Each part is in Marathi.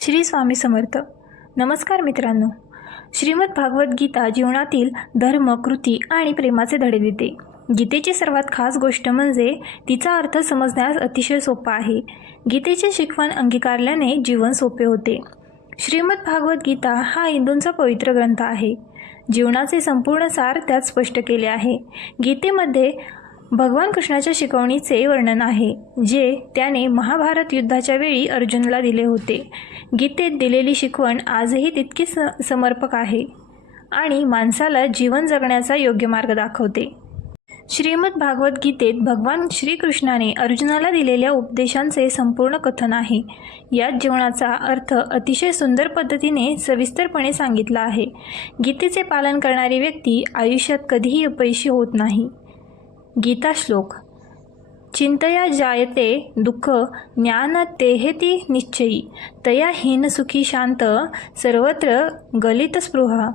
श्री स्वामी समर्थ. नमस्कार मित्रांनो. श्रीमद भागवत गीता जीवनातील धर्म, कृती आणि प्रेमाचे धडे देते. गीतेची सर्वात खास गोष्ट म्हणजे तिचा अर्थ समजण्यास अतिशय सोपा आहे. गीतेचे शिकवण अंगीकारल्याने जीवन सोपे होते. श्रीमद भागवत गीता हा हिंदूंचा पवित्र ग्रंथ आहे. जीवनाचे संपूर्ण सार त्यात स्पष्ट केले आहे. गीतेमध्ये भगवान कृष्णाच्या शिकवणीचे वर्णन आहे, जे त्याने महाभारत युद्धाच्या वेळी अर्जुनला दिले होते. गीतेत दिलेली शिकवण आजही तितकीच समर्पक आहे आणि माणसाला जीवन जगण्याचा योग्य मार्ग दाखवते. श्रीमद भागवत गीतेत भगवान श्रीकृष्णाने अर्जुनाला दिलेल्या उपदेशांचे संपूर्ण कथन आहे. यात जीवनाचा अर्थ अतिशय सुंदर पद्धतीने सविस्तरपणे सांगितला आहे. गीतेचे पालन करणारी व्यक्ती आयुष्यात कधीही अपयशी होत नाही. गीता श्लोक. चिंतया जायते दुःख ज्ञान तेहेती निश्चयी तया हीन सुखी शांत सर्वत्र गलित स्पृहा.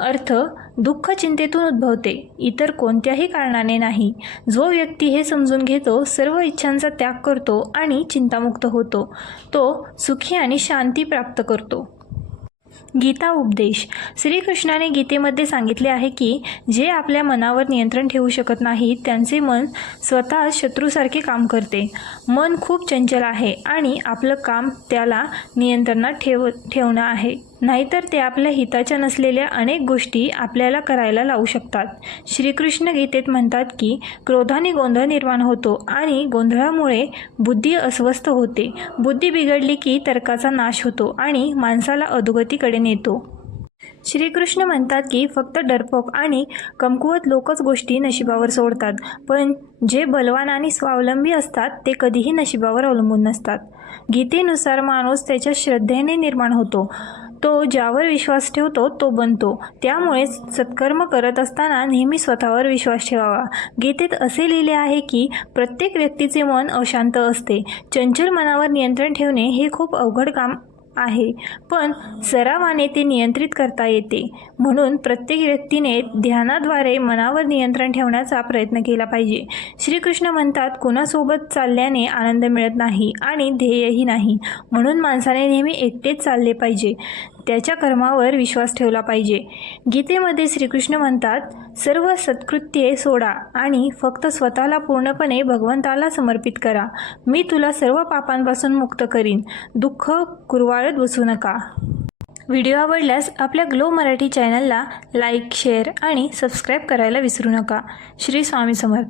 अर्थ, दुःख चिंतेतून उद्भवते, इतर कोणत्याही कारणाने नाही. जो व्यक्ती हे समजून घेतो, सर्व इच्छांचा त्याग करतो आणि चिंतामुक्त होतो, तो सुखी आणि शांती प्राप्त करतो. गीता उपदेश. श्रीकृष्णाने गीतेमध्ये सांगितले आहे की जे आपल्या मनावर नियंत्रण ठेवू शकत नाही त्यांचे मन स्वतः शत्रूसारखे काम करते. मन खूप चंचल आहे आणि आपलं काम त्याला नियंत्रणात ठेवणं आहे, नाहीतर ते आपल्या हिताच्या नसलेल्या अनेक गोष्टी आपल्याला करायला लावू शकतात. श्रीकृष्ण गीतेत म्हणतात की क्रोधाने गोंधळ निर्माण होतो आणि गोंधळामुळे बुद्धी अस्वस्थ होते. बुद्धी बिघडली की तर्काचा नाश होतो आणि माणसाला अधोगतीकडे नेतो. श्रीकृष्ण म्हणतात की फक्त डरपोक आणि कमकुवत लोकच गोष्टी नशिबावर सोडतात, पण जे बलवान आणि स्वावलंबी असतात ते कधीही नशिबावर अवलंबून नसतात. गीतेनुसार माणूस त्याच्या श्रद्धेने निर्माण होतो. तो ज्यावर विश्वास ठेवतो तो बनतो. त्यामुळे सत्कर्म करत असताना नेहमी स्वतःवर विश्वास ठेवावा. गीतेत असे लिहिले आहे की प्रत्येक व्यक्तीचे मन अशांत असते. चंचल मनावर नियंत्रण ठेवणे हे खूप अवघड काम आहे, पण सरावाने ते नियंत्रित करता येते. म्हणून प्रत्येक व्यक्तीने ध्यानाद्वारे मनावर नियंत्रण ठेवण्याचा प्रयत्न केला पाहिजे. श्रीकृष्ण म्हणतात, कुणासोबत चालल्याने आनंद मिळत नाही आणि ध्येयही नाही. म्हणून माणसाने नेहमी एकटेच चालले पाहिजे, त्याच्या कर्मावर विश्वास ठेवला पाहिजे. गीतेमध्ये श्रीकृष्ण म्हणतात, सर्व सत्कृत्ये सोडा आणि फक्त स्वतःला पूर्णपणे भगवंताला समर्पित करा. मी तुला सर्व पापांपासून मुक्त करीन. दुःख कुरवाळत बसू नका. व्हिडिओ आवडल्यास आपल्या ग्लो मराठी चॅनलला लाईक, शेअर आणि सबस्क्राईब करायला विसरू नका. श्री स्वामी समर्थ.